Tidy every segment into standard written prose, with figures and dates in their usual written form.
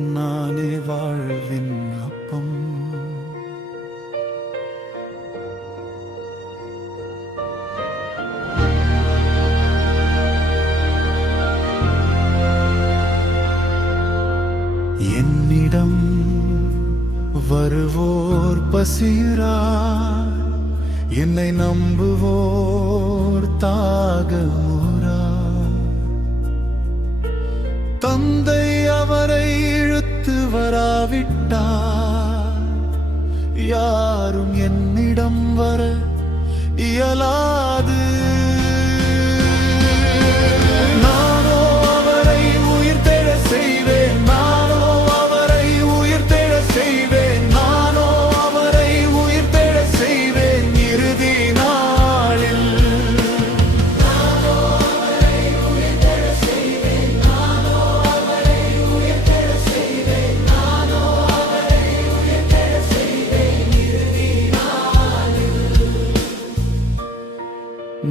நானே வாழ்வின் அப்பம். என்னிடம் வருவோர் பசியுறார், என்னை நம்புவோர் தாகமுறார். தந்தை அவரை இழுத்து வராவிட்டார், யாரும் என்னிடம் வர இயலாது. நானோ அவரை உயிர்த்தெழ செய்வேன், நானோ அவரை உயிர்த்தெழ செய்வேன், நானோ அவரை உயிர்த்தெழ செய்வேன் இறுதி நாளில். நானோ அவரை உயிர்த்தெழ செய்வேன், நானோ அவரை உயிர்த்தெழ செய்வேன், நானோ அவரை உயிர்த்தெழ செய்வேன் இறுதி நாளில்.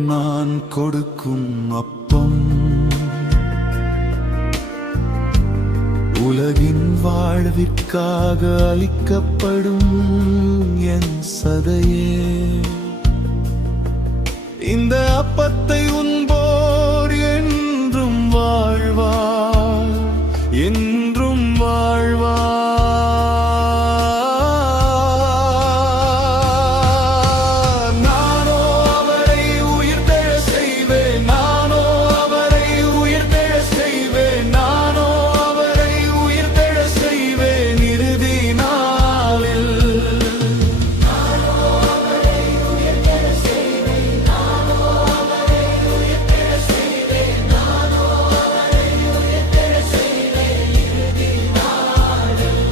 நான் கொடுக்கும் அப்பம் உலகின் வாழ்விற்காக அளிக்கப்படும் என் சதையே. இந்த அப்பத்தை உண்போர் என்றும் வாழ்வார், என்றும் வாழ்வார். நானோ அவரை உயிர்த்தெழ செய்வேன், நானோ அவரை உயிர்த்தெழ செய்வேன், நானோ அவரை உயிர்த்தெழ செய்வேன் இறுதி நாளில். நானோ அவரை உயிர்த்தெழ செய்வேன், நானோ அவரை உயிர்த்தெழ செய்வேன், நானோ அவரை உயிர்த்தெழ செய்வேன் இறுதி நாளில்.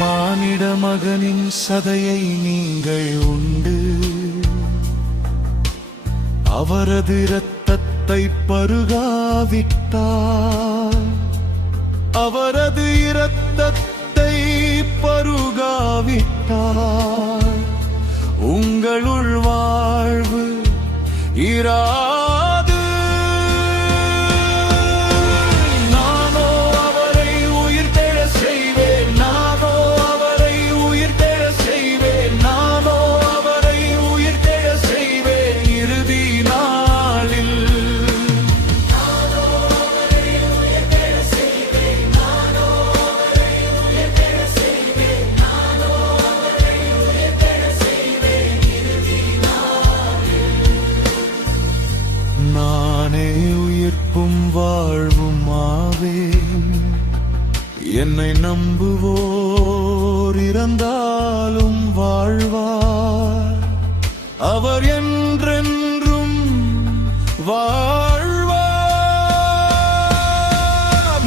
மானிட மகனின் சதையை நீங்கள் உண்டு அவரது இரத்தத்தை பருகாவிட்டால், அவரது இரத்தத்தை பருகாவிட்டால் உங்களுள் வாழ்வு இராது. நானோ அவரை உயிர்த்தெழ செய்வேன், நானோ அவரை உயிர்த்தெழ செய்வேன், நானோ அவரை உயிர்த்தெழ செய்வேன் இறுதி நாளில். நானோ அவரை உயிர்த்தெழ செய்வேன், நானோ அவரை உயிர்த்தெழ செய்வேன், நானோ அவரை உயிர்த்தெழ செய்வேன் இறுதி நாளில். நானே உயிர்ப்பும் வாழ்வும் ஆவேன், என்னை நம்புவோர் இறந்தாலும் வாழ்வார், அவர் என்றென்றும் வாழ்வார்.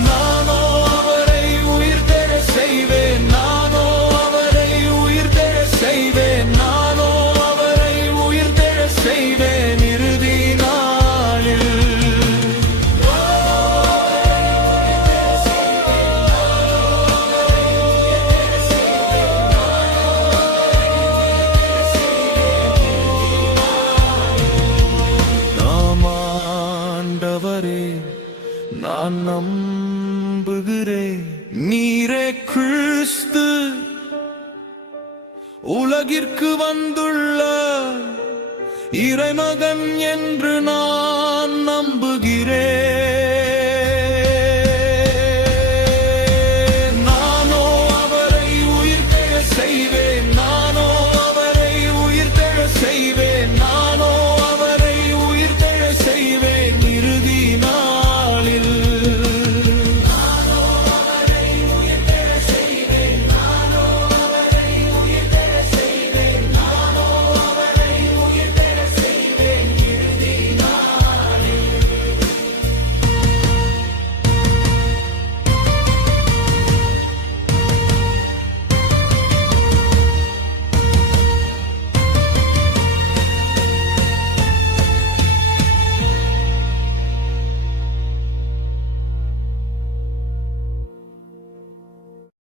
நானோ அவரை உயிர்த்தெழ செய்வேன், நானோ அவரை உயிர்த்தெழ செய்வேன், நானோ அவரை உயிர்த்தெழ செய்வேன் இறுதி நாளில். நாம் ஆண்டவரே, நான் நம்புகிறேன், நீரே கிறிஸ்து, உலகிற்கு வந்துள்ள இறைமகன் என்று நான் நம்புகிறேன்.